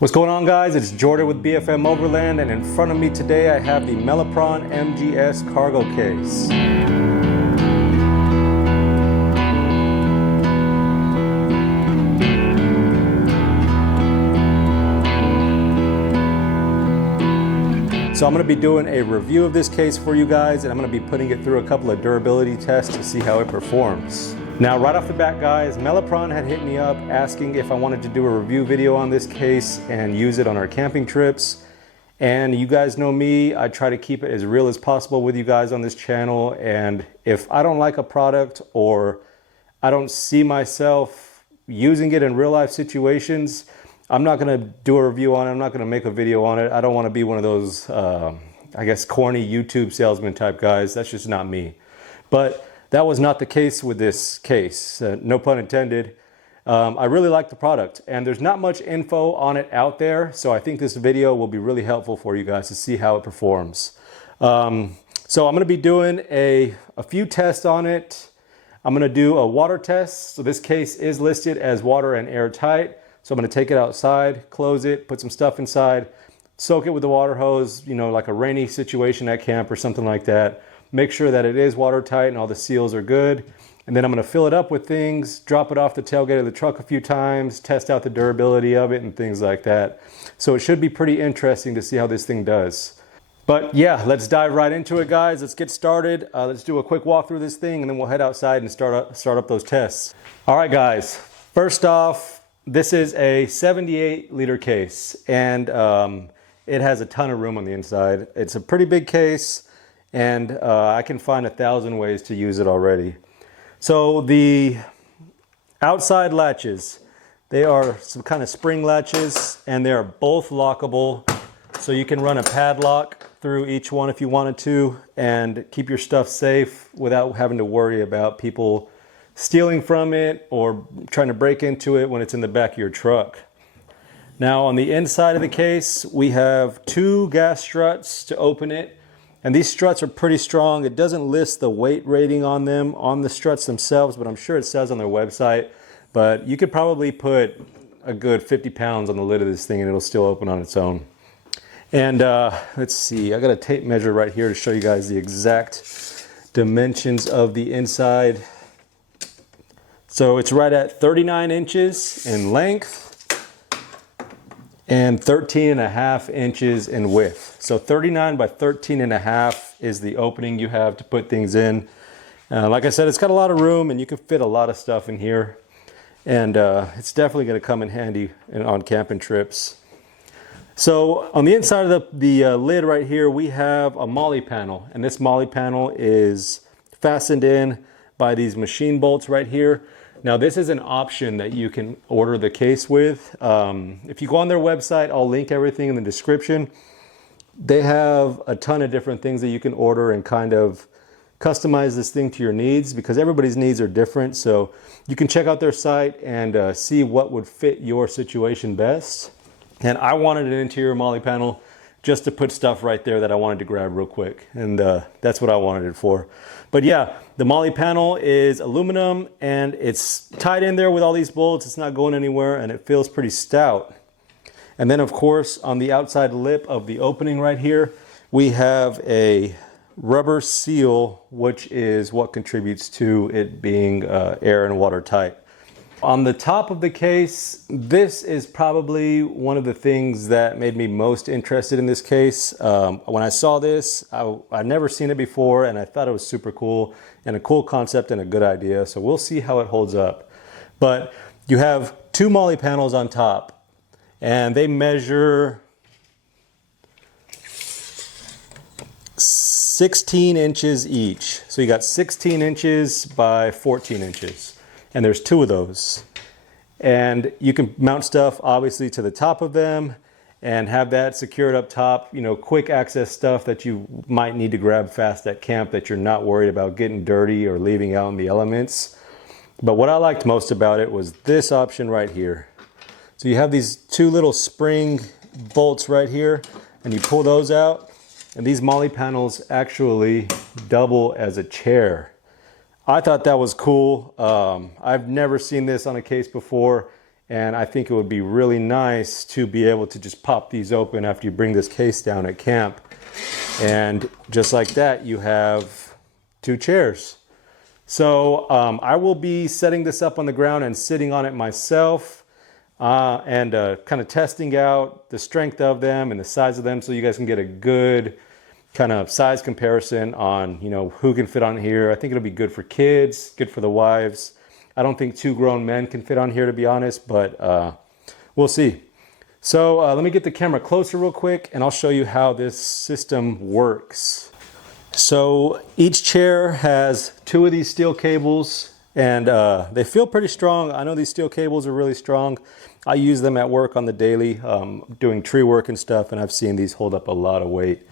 What's going on, guys? It's Jordan with BFM Overland, and in front of me today I have the Melapron MGS cargo case. So I'm going to be doing a review of this case for you guys, and I'm going to be putting it through a couple of durability tests to see how it performs. Now, right off the bat, guys, Melapron had hit me up asking if I wanted to do a review video on this case and use it on our camping trips. And you guys know me, I try to keep it as real as possible with you guys on this channel. And if I don't like a product or I don't see myself using it in real life situations, I'm not going to do a review on it. I'm not going to make a video on it. I don't want to be one of those, I guess, corny YouTube salesman type guys. That's just not me. But that was not the case with this case, no pun intended. I really like the product, and there's not much info on it out there, so I think this video will be really helpful for you guys to see how it performs. So I'm going to be doing a few tests on it. I'm going to do a water test. So this case is listed as water and airtight. So I'm going to take it outside, close it, put some stuff inside, soak it with the water hose, you know, like a rainy situation at camp or something like that. Make sure that it is watertight and all the seals are good. And then I'm going to fill it up with things, drop it off the tailgate of the truck a few times, test out the durability of it and things like that. So it should be pretty interesting to see how this thing does. But yeah, let's dive right into it, guys. Let's get started. Let's do a quick walk through this thing, and then we'll head outside and start up those tests. All right, guys. First off, this is a 78-liter case, and it has a ton of room on the inside. It's a pretty big case. And I can find 1,000 ways to use it already. So the outside latches, they are some kind of spring latches, and they are both lockable. So you can run a padlock through each one if you wanted to and keep your stuff safe without having to worry about people stealing from it or trying to break into it when it's in the back of your truck. Now on the inside of the case, we have 2 gas struts to open it. And these struts are pretty strong. It doesn't list the weight rating on them, on the struts themselves, but I'm sure it says on their website. But you could probably put a good 50 pounds on the lid of this thing and it'll still open on its own. And let's see, I got a tape measure right here to show you guys the exact dimensions of the inside. So it's right at 39 inches in length and 13.5 inches in width. So 39 by 13.5 is the opening you have to put things in. Like I said, it's got a lot of room and you can fit a lot of stuff in here. And it's definitely gonna come in handy on camping trips. So on the inside of the lid right here, we have a molly panel. And this molly panel is fastened in by these machine bolts right here. Now this is an option that you can order the case with. If you go on their website, I'll link everything in the description. They have a ton of different things that you can order and kind of customize this thing to your needs, because everybody's needs are different. So you can check out their site and see what would fit your situation best. And I wanted an interior molly panel just to put stuff right there that I wanted to grab real quick. And that's what I wanted it for. But yeah, the molly panel is aluminum and it's tied in there with all these bolts. It's not going anywhere and it feels pretty stout. And then of course, on the outside lip of the opening right here, we have a rubber seal, which is what contributes to it being air and water tight. On the top of the case, this is probably one of the things that made me most interested in this case. When I saw this, I'd never seen it before, and I thought it was super cool and a cool concept and a good idea. So we'll see how it holds up. But you have 2 molly panels on top, and they measure 16 inches each. So you got 16 inches by 14 inches. And there's 2 of those. And you can mount stuff obviously to the top of them and have that secured up top, you know, quick access stuff that you might need to grab fast at camp that you're not worried about getting dirty or leaving out in the elements. But what I liked most about it was this option right here. So you have these 2 little spring bolts right here, and you pull those out, and these molly panels actually double as a chair. I thought that was cool. I've never seen this on a case before, And I think it would be really nice to be able to just pop these open after you bring this case down at camp. And just like that, you have 2 chairs. So I will be setting this up on the ground and sitting on it myself and kind of testing out the strength of them and the size of them so you guys can get a good kind of size comparison on, you know, who can fit on here. I think it'll be good for kids, good for the wives. I don't think 2 grown men can fit on here, to be honest, but we'll see. So let me get the camera closer real quick and I'll show you how this system works. So each chair has 2 of these steel cables and they feel pretty strong. I know these steel cables are really strong. I use them at work on the daily, doing tree work and stuff, and I've seen these hold up a lot of weight.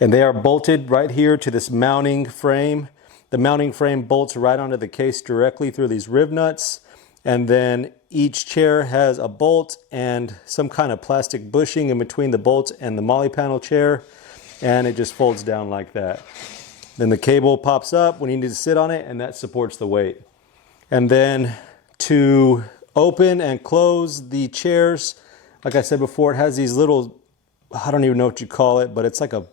And they are bolted right here to this mounting frame. The mounting frame bolts right onto the case directly through these rib nuts. And then each chair has a bolt and some kind of plastic bushing in between the bolts and the molly panel chair. And it just folds down like that. Then the cable pops up when you need to sit on it, and that supports the weight. And then to open and close the chairs, like I said before, it has these little, I don't even know what you call it, but it's like a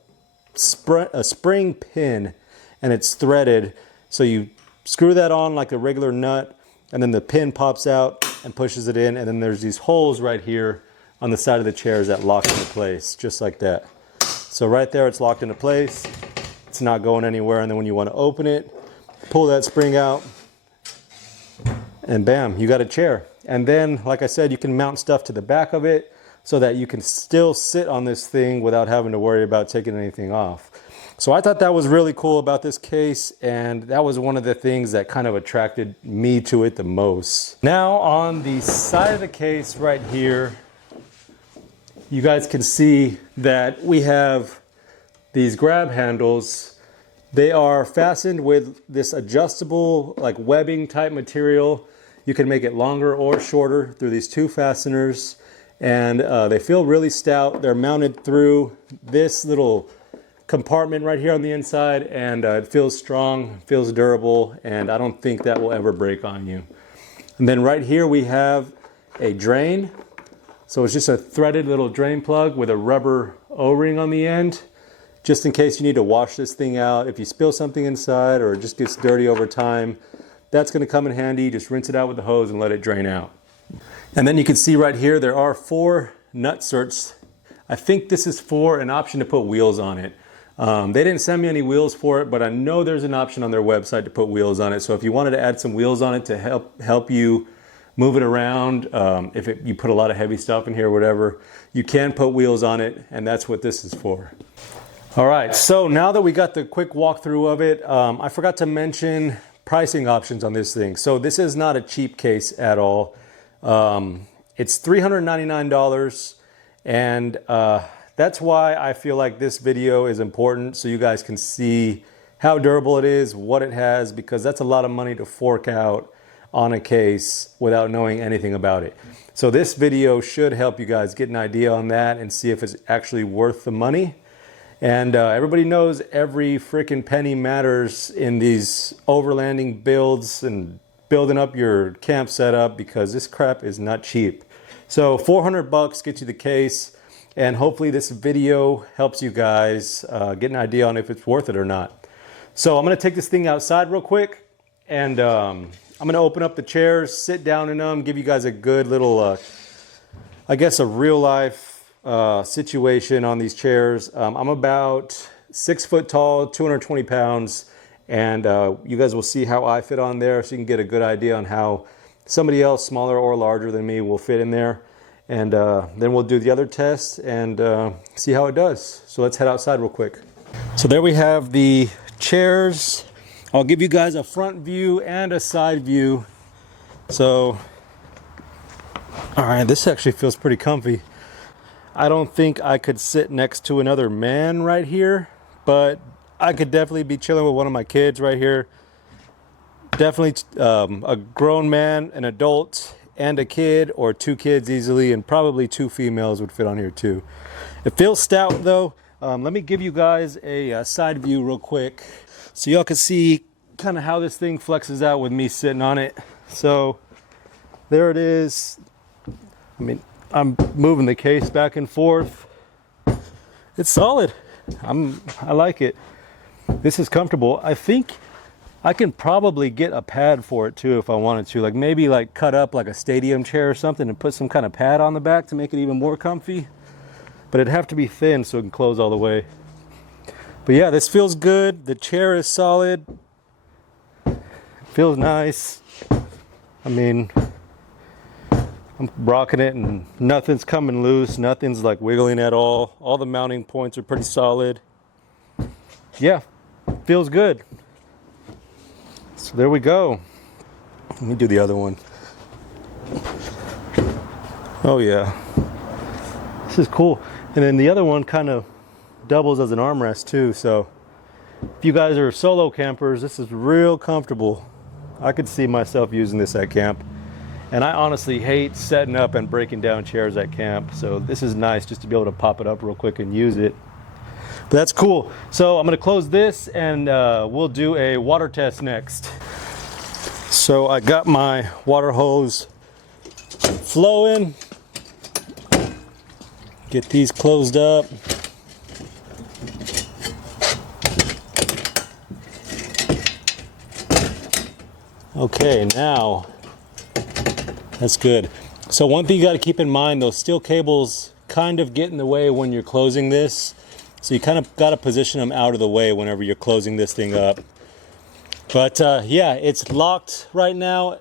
spring pin, and it's threaded. So you screw that on like a regular nut, and then the pin pops out and pushes it in, and then there's these holes right here on the side of the chairs that lock into place, just like that. So right there, it's locked into place. It's not going anywhere, and then when you want to open it, pull that spring out, and bam, you got a chair. And then, like I said, you can mount stuff to the back of it so that you can still sit on this thing without having to worry about taking anything off. So I thought that was really cool about this case, and that was one of the things that kind of attracted me to it the most. Now on the side of the case right here, you guys can see that we have these grab handles. They are fastened with this adjustable like webbing type material. You can make it longer or shorter through these 2 fasteners, and they feel really stout. They're mounted through this little compartment right here on the inside, and it feels strong, feels durable, and I don't think that will ever break on you. And then right here we have a drain. So it's just a threaded little drain plug with a rubber O-ring on the end, just in case you need to wash this thing out. If you spill something inside or it just gets dirty over time, that's going to come in handy. Just rinse it out with the hose and let it drain out. And then you can see right here, there are 4 nut certs. I think this is for an option to put wheels on it. They didn't send me any wheels for it, but I know there's an option on their website to put wheels on it. So if you wanted to add some wheels on it to help you move it around, you put a lot of heavy stuff in here or whatever, you can put wheels on it, and that's what this is for. All right, so now that we got the quick walkthrough of it, I forgot to mention pricing options on this thing. So this is not a cheap case at all. It's $399, and that's why I feel like this video is important, so you guys can see how durable it is, what it has, because that's a lot of money to fork out on a case without knowing anything about it. So this video should help you guys get an idea on that and see if it's actually worth the money. And everybody knows every freaking penny matters in these overlanding builds and building up your camp setup, because this crap is not cheap. So 400 bucks gets you the case, and hopefully this video helps you guys get an idea on if it's worth it or not. So I'm gonna take this thing outside real quick, and I'm gonna open up the chairs, sit down in them, give you guys a good little, I guess a real life situation on these chairs. I'm about 6 foot tall, 220 pounds, and you guys will see how I fit on there, so you can get a good idea on how somebody else smaller or larger than me will fit in there. And then we'll do the other test and see how it does. So let's head outside real quick. So there we have the chairs. I'll give you guys a front view and a side view. So, all right, this actually feels pretty comfy. I don't think I could sit next to another man right here, but I could definitely be chilling with one of my kids right here. Definitely a grown man, an adult, and a kid, or 2 kids easily, and probably 2 females would fit on here too. It feels stout though. Let me give you guys a side view real quick so y'all can see kind of how this thing flexes out with me sitting on it. So there it is. I mean, I'm moving the case back and forth. It's solid. I like it. This is comfortable. I think I can probably get a pad for it too if I wanted to. Like maybe like cut up like a stadium chair or something and put some kind of pad on the back to make it even more comfy. But it'd have to be thin so it can close all the way. But yeah, this feels good. The chair is solid. It feels nice. I mean, I'm rocking it and nothing's coming loose. Nothing's like wiggling at all. All the mounting points are pretty solid. Yeah, feels good. So there we go. Let me do the other one. Oh yeah. This is cool. And then the other one kind of doubles as an armrest too. So if you guys are solo campers, this is real comfortable. I could see myself using this at camp. And I honestly hate setting up and breaking down chairs at camp. So this is nice just to be able to pop it up real quick and use it. But that's cool. So I'm going to close this and we'll do a water test next. So I got my water hose flowing. Get these closed up. Okay, now that's good. So one thing you got to keep in mind, those steel cables kind of get in the way when you're closing this. So you kind of got to position them out of the way whenever you're closing this thing up. But yeah, it's locked right now.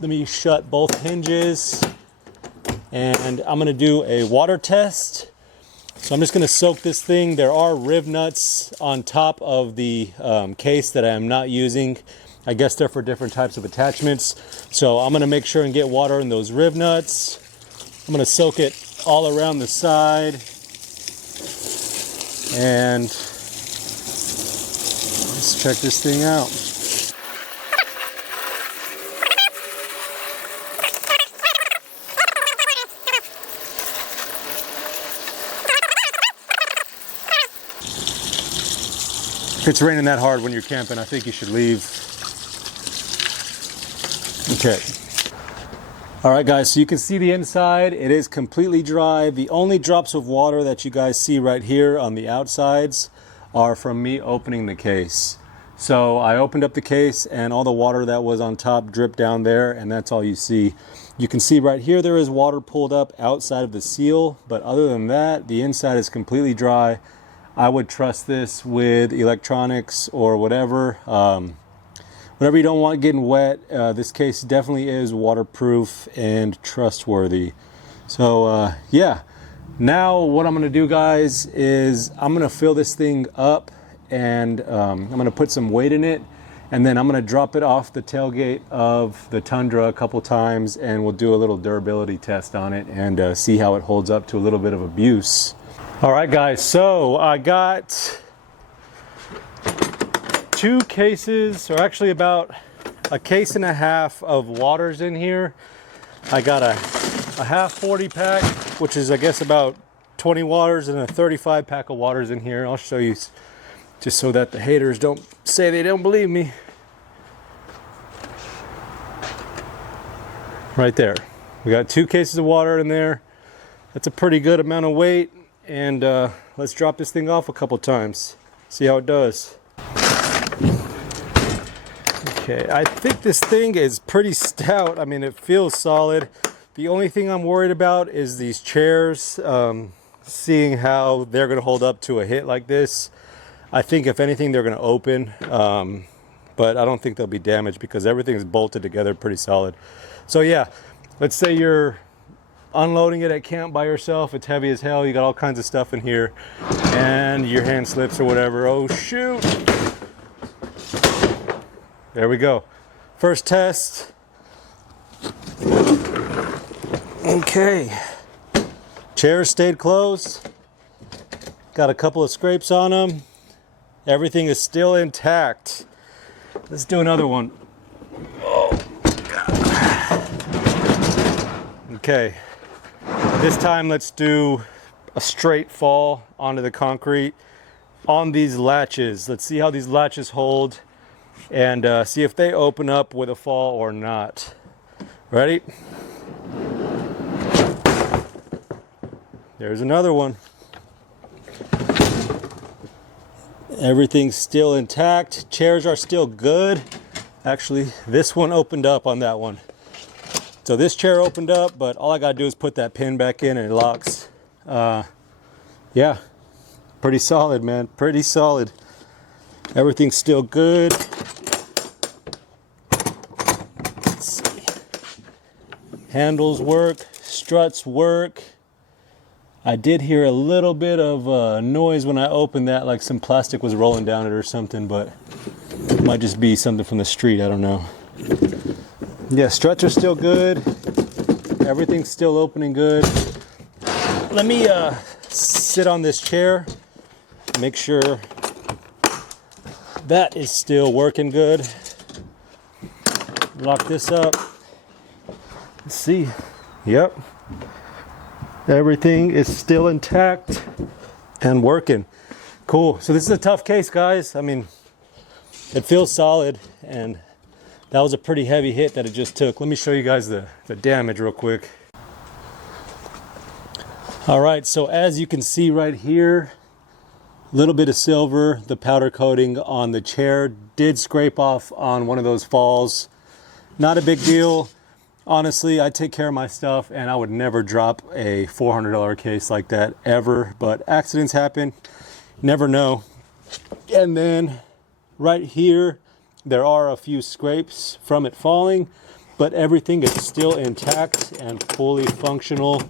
Let me shut both hinges. And I'm going to do a water test. So I'm just going to soak this thing. There are rib nuts on top of the case that I am not using. I guess they're for different types of attachments. So I'm going to make sure and get water in those rib nuts. I'm going to soak it all around the side. And let's check this thing out. If it's raining that hard when you're camping, I think you should leave. Okay. All right, guys, so you can see the inside. It is completely dry. The only drops of water that you guys see right here on the outsides are from me opening the case. So I opened up the case and all the water that was on top dripped down there, and that's all you see. You can see right here there is water pulled up outside of the seal, but other than that, the inside is completely dry. I would trust this with electronics or whatever. Whenever you don't want getting wet, this case definitely is waterproof and trustworthy. So yeah, now what I'm gonna do, guys, is I'm gonna fill this thing up and I'm gonna put some weight in it, and then I'm gonna drop it off the tailgate of the Tundra a couple times, and we'll do a little durability test on it and see how it holds up to a little bit of abuse. All right, guys, so I got 2 cases, or actually about a case and a half of waters in here. I got a half 40 pack, which is I guess about 20 waters, and a 35 pack of waters in here. I'll show you just so that the haters don't say they don't believe me. Right there. We got 2 cases of water in there. That's a pretty good amount of weight. And let's drop this thing off a couple times, see how it does. Okay, I think this thing is pretty stout. I mean, it feels solid. The only thing I'm worried about is these chairs, seeing how they're going to hold up to a hit like this. I think if anything they're going to open, but I don't think they'll be damaged because everything is bolted together pretty solid. So yeah, let's say you're unloading it at camp by yourself. It's heavy as hell. You got all kinds of stuff in here and your hand slips or whatever. Oh shoot. There we go. First test. Okay. Chairs stayed closed. Got a couple of scrapes on them. Everything is still intact. Let's do another one. Oh, God. Okay. This time let's do a straight fall onto the concrete on these latches. Let's see how these latches hold and see if they open up with a fall or not. Ready? there's another one. Everything's still intact. Chairs are still good. Actually, this one opened up on that one. So this chair opened up, but all I gotta do is put that pin back in and it locks. Yeah, pretty solid, man, pretty solid. Everything's still good. Let's see. Handles work, struts work. I did hear a little bit of noise when I opened that, like some plastic was rolling down it or something, but it might just be something from the street, I don't know. Yeah, struts are still good. Everything's still opening good. Let me sit on this chair, make sure that is still working good. Lock this up. Let's see. Yep. Everything is still intact and working. Cool. So this is a tough case, guys. I mean, it feels solid, and that was a pretty heavy hit that it just took. Let me show you guys the damage real quick. All right, so as you can see right here, a little bit of silver, the powder coating on the chair did scrape off on one of those falls. Not a big deal. Honestly, I take care of my stuff, and I would never drop a $400 case like that ever, but accidents happen, never know. And then right here, there are a few scrapes from it falling, but everything is still intact and fully functional.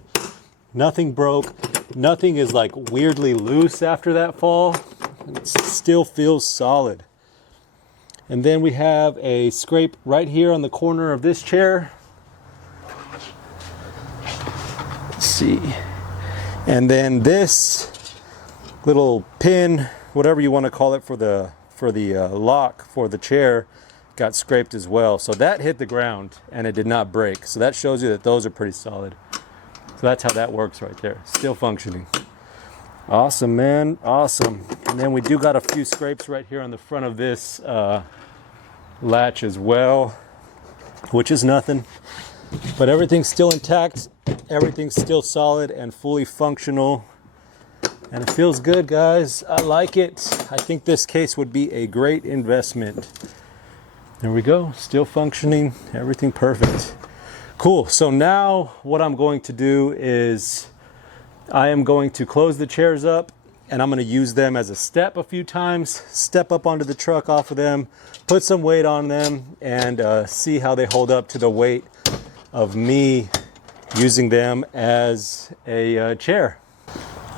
Nothing broke. Nothing is like weirdly loose after that fall. It still feels solid. And then we have a scrape right here on the corner of this chair. Let's see. And then this little pin, whatever you want to call it, for the lock for the chair, got scraped as well. So that hit the ground and it did not break. So that shows you that those are pretty solid. So that's how that works right there. Still functioning. Awesome, man. Awesome. And then we do got a few scrapes right here on the front of this latch as well, which is nothing. But everything's still intact. Everything's still solid and fully functional. And it feels good, guys. I like it. I think this case would be a great investment. There we go. Still functioning. Everything perfect. Cool. So now what I'm going to do is I am going to close the chairs up, and I'm going to use them as a step a few times, step up onto the truck off of them, put some weight on them, and see how they hold up to the weight of me using them as a chair.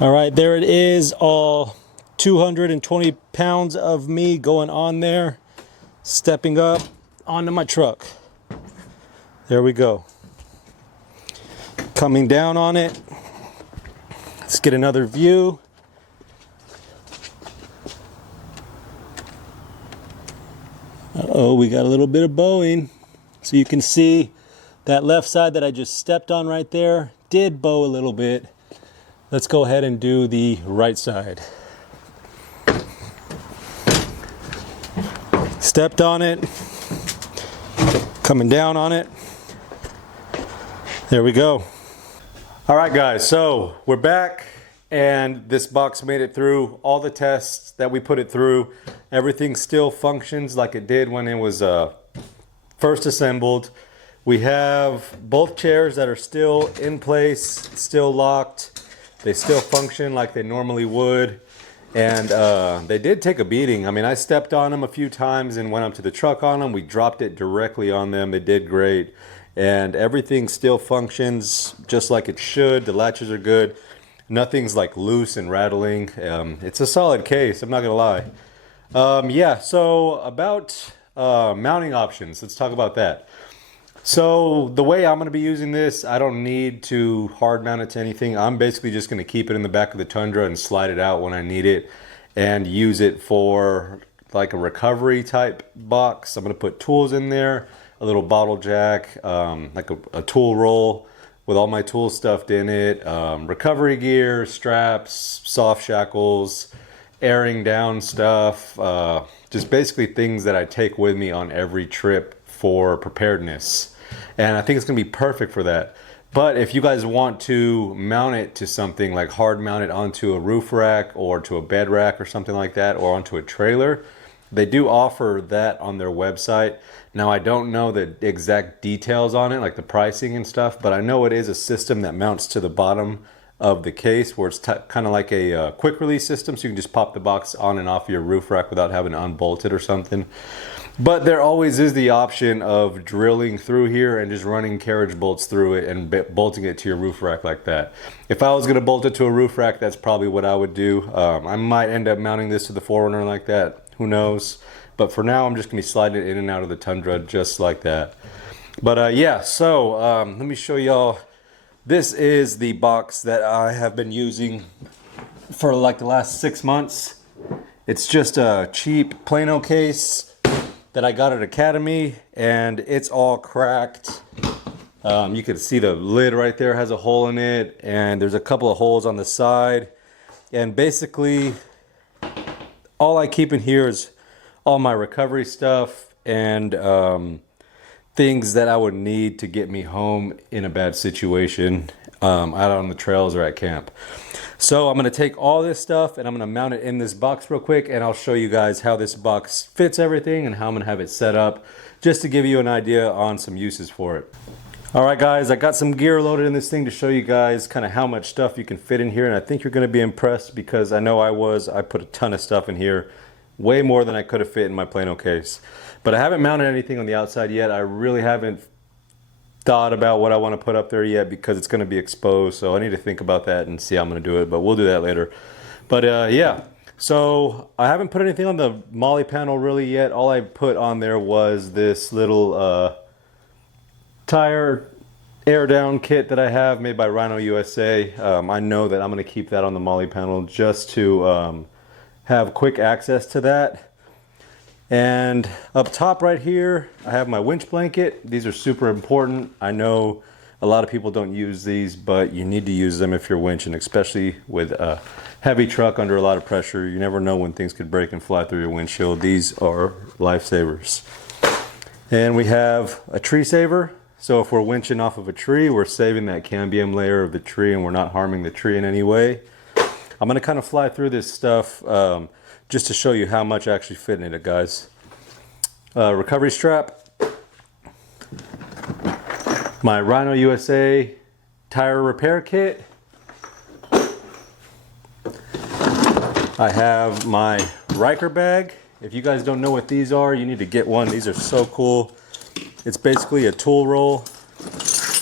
All right, there it is, all 220 pounds of me going on there, stepping up onto my truck. There we go. Coming down on it. Let's get another view. Uh-oh, we got a little bit of bowing. So you can see that left side that I just stepped on right there did bow a little bit. Let's go ahead and do the right side. Stepped on it. Coming down on it. There we go. All right, guys, so we're back, and this box made it through all the tests that we put it through. Everything still functions like it did when it was first assembled. We have both chairs that are still in place, still locked. They still function like they normally would. And they did take a beating. I mean, I stepped on them a few times and went up to the truck on them. We dropped it directly on them. They did great. And everything still functions just like it should. The latches are good. Nothing's like loose and rattling. It's a solid case, I'm not gonna lie. Yeah, so about mounting options, let's talk about that. So the way I'm gonna be using this, I don't need to hard mount it to anything. I'm basically just gonna keep it in the back of the Tundra and slide it out when I need it and use it for like a recovery type box. I'm gonna put tools in there, a little bottle jack, like a tool roll with all my tool stuffed in it, recovery gear, straps, soft shackles, airing down stuff, just basically things that I take with me on every trip for preparedness. And I think it's gonna be perfect for that. But if you guys want to mount it to something, like hard mount it onto a roof rack or to a bed rack or something like that, or onto a trailer, they do offer that on their website. Now, I don't know the exact details on it, like the pricing and stuff, but I know it is a system that mounts to the bottom of the case, where it's kind of like a quick release system, so you can just pop the box on and off your roof rack without having to unbolt it or something. But there always is the option of drilling through here and just running carriage bolts through it and bolting it to your roof rack like that. If I was going to bolt it to a roof rack, that's probably what I would do. I might end up mounting this to the 4Runner like that, who knows. But for now, I'm just going to be sliding it in and out of the Tundra just like that. But yeah, so let me show y'all. This is the box that I have been using for like the last 6 months. It's just a cheap Plano case that I got at Academy, and it's all cracked. You can see the lid right there has a hole in it, and there's a couple of holes on the side. And basically, all I keep in here is all my recovery stuff and things that I would need to get me home in a bad situation, out on the trails or at camp. So I'm going to take all this stuff and I'm going to mount it in this box real quick, and I'll show you guys how this box fits everything and how I'm going to have it set up, just to give you an idea on some uses for it. Alright guys, I got some gear loaded in this thing to show you guys kind of how much stuff you can fit in here, and I think you're going to be impressed, because I know I put a ton of stuff in here, way more than I could have fit in my Plano case. But I haven't mounted anything on the outside yet. I really haven't thought about what I want to put up there yet, because it's going to be exposed, so I need to think about that and see how I'm going to do it, but we'll do that later. But yeah, so I haven't put anything on the molly panel really yet. All I put on there was this little tire air down kit that I have made by Rhino USA. I know that I'm going to keep that on the molly panel just to have quick access to that. And up top right here, I have my winch blanket. These are super important. I know a lot of people don't use these, but you need to use them if you're winching, especially with a heavy truck under a lot of pressure. You never know when things could break and fly through your windshield. These are lifesavers. And we have a tree saver. So if we're winching off of a tree, we're saving that cambium layer of the tree and we're not harming the tree in any way. I'm going to kind of fly through this stuff just to show you how much I actually fit in it, guys. Recovery strap, my Rhino USA tire repair kit. I have my Riker bag. If you guys don't know what these are, you need to get one. These are so cool. It's basically a tool roll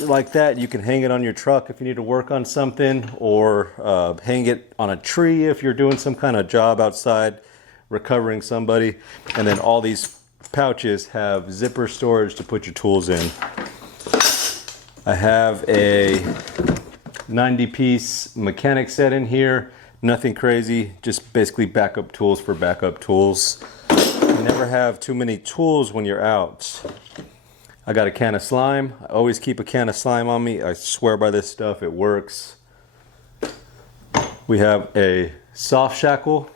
like that. You can hang it on your truck if you need to work on something, or hang it on a tree if you're doing some kind of job outside recovering somebody. And then all these pouches have zipper storage to put your tools in. I have a 90-piece mechanic set in here. Nothing crazy, just basically backup tools for backup tools. You never have too many tools when you're out. I got a can of slime. I always keep a can of slime on me. I swear by this stuff, it works. We have a soft shackle,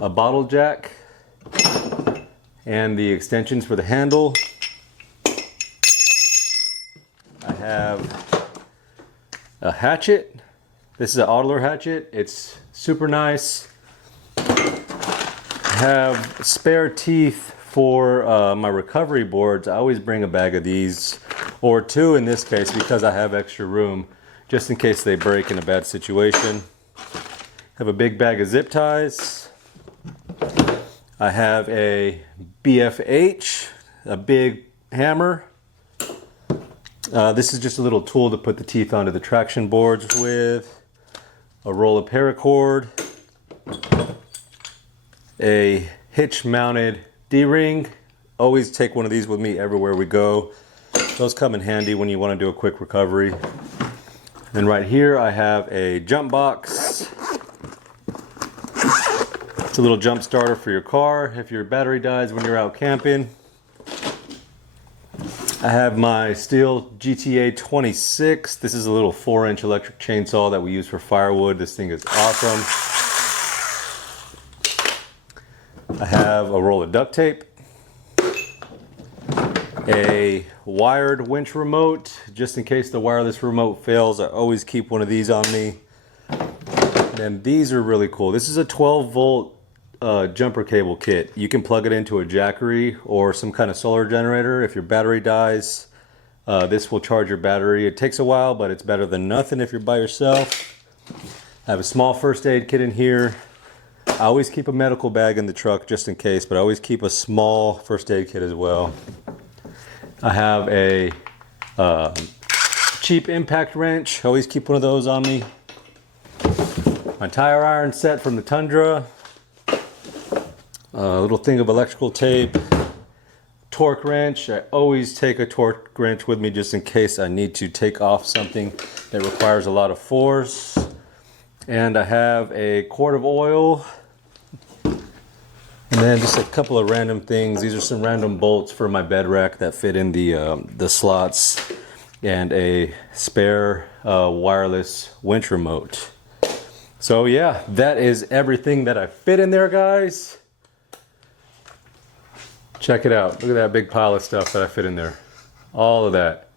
a bottle jack, and the extensions for the handle. I have a hatchet. This is an Adler hatchet. It's super nice. I have spare teeth for my recovery boards. I always bring a bag of these, or two in this case, because I have extra room, just in case they break in a bad situation. I have a big bag of zip ties. I have a BFH, a big hammer. This is just a little tool to put the teeth onto the traction boards with. A roll of paracord. A hitch mounted D-ring. Always take one of these with me everywhere we go. Those come in handy when you want to do a quick recovery. And right here I have a jump box. It's a little jump starter for your car if your battery dies when you're out camping. I have my Steel GTA 26. This is a little 4-inch electric chainsaw that we use for firewood. This thing is awesome. I have a roll of duct tape. a wired winch remote, just in case the wireless remote fails. I always keep one of these on me. And these are really cool. This is a 12-volt jumper cable kit. You can plug it into a Jackery or some kind of solar generator. If your battery dies, this will charge your battery. It takes a while, but it's better than nothing if you're by yourself. I have a small first aid kit in here. I always keep a medical bag in the truck just in case, but I always keep a small first aid kit as well. I have a cheap impact wrench. I always keep one of those on me. My tire iron set from the Tundra. A little thing of electrical tape. Torque wrench. I always take a torque wrench with me just in case I need to take off something that requires a lot of force. And I have a quart of oil. And then just a couple of random things. These are some random bolts for my bed rack that fit in the slots. And a spare wireless winch remote. So yeah, that is everything that I fit in there, guys. Check it out. Look at that big pile of stuff that I fit in there. All of that.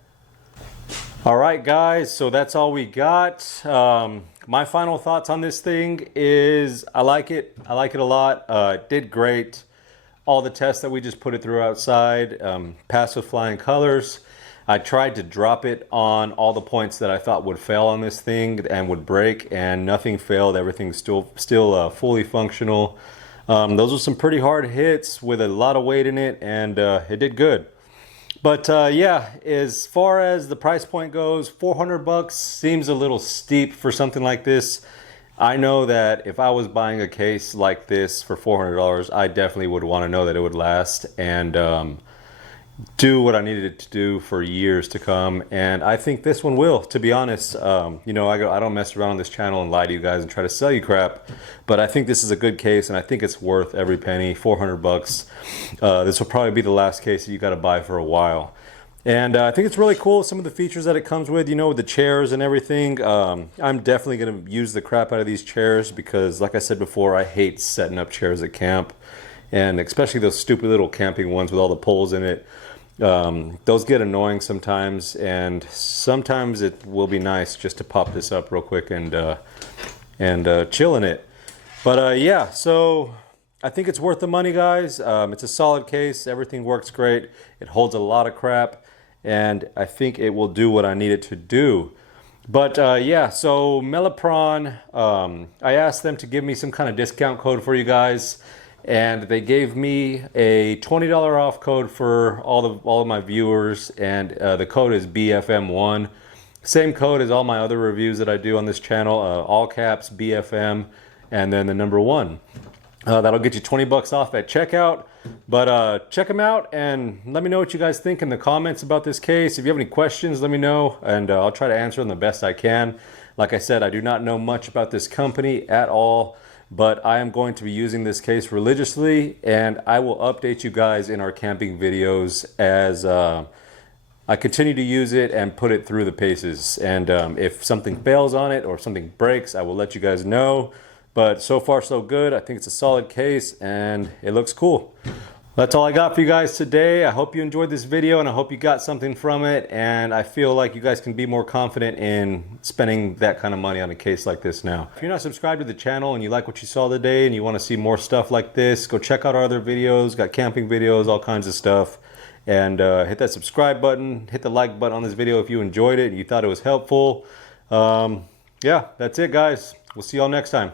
All right, guys, so that's all we got. My final thoughts on this thing is I like it. I like it a lot. It did great. All the tests that we just put it through outside, passed with flying colors. I tried to drop it on all the points that I thought would fail on this thing and would break, and nothing failed. Everything's still fully functional. Those were some pretty hard hits with a lot of weight in it, and it did good. But yeah, as far as the price point goes, $400 seems a little steep for something like this. I know that if I was buying a case like this for $400, I definitely would want to know that it would last and do what I needed it to do for years to come, and I think this one will, to be honest. You know, I don't mess around on this channel and lie to you guys and try to sell you crap, but I think this is a good case, and I think it's worth every penny. $400. This will probably be the last case that you got to buy for a while, and I think it's really cool, some of the features that it comes with, you know, with the chairs and everything. I'm definitely going to use the crap out of these chairs because, like I said before, I hate setting up chairs at camp, and especially those stupid little camping ones with all the poles in it. Those get annoying sometimes, and sometimes it will be nice just to pop this up real quick and chill in it. But yeah, so I think it's worth the money, guys. It's a solid case. Everything works great. It holds a lot of crap, and I think it will do what I need it to do. But yeah, so Melapron, I asked them to give me some kind of discount code for you guys, and they gave me a $20 off code for all of my viewers, and the code is BFM1. Same code as all my other reviews that I do on this channel, all caps BFM, and then the number 1. That'll get you $20 off at checkout. But check them out and let me know what you guys think in the comments about this case. If you have any questions, let me know, and I'll try to answer them the best I can. Like I said, I do not know much about this company at all, but I am going to be using this case religiously, and I will update you guys in our camping videos as I continue to use it and put it through the paces. And if something fails on it or if something breaks, I will let you guys know. But so far so good. I think it's a solid case and it looks cool. That's all I got for you guys today. I hope you enjoyed this video and I hope you got something from it, and I feel like you guys can be more confident in spending that kind of money on a case like this now. If you're not subscribed to the channel and you like what you saw today and you want to see more stuff like this, go check out our other videos. Got camping videos, all kinds of stuff. And hit that subscribe button, hit the like button on this video if you enjoyed it and you thought it was helpful. Yeah, that's it, guys. We'll see y'all next time.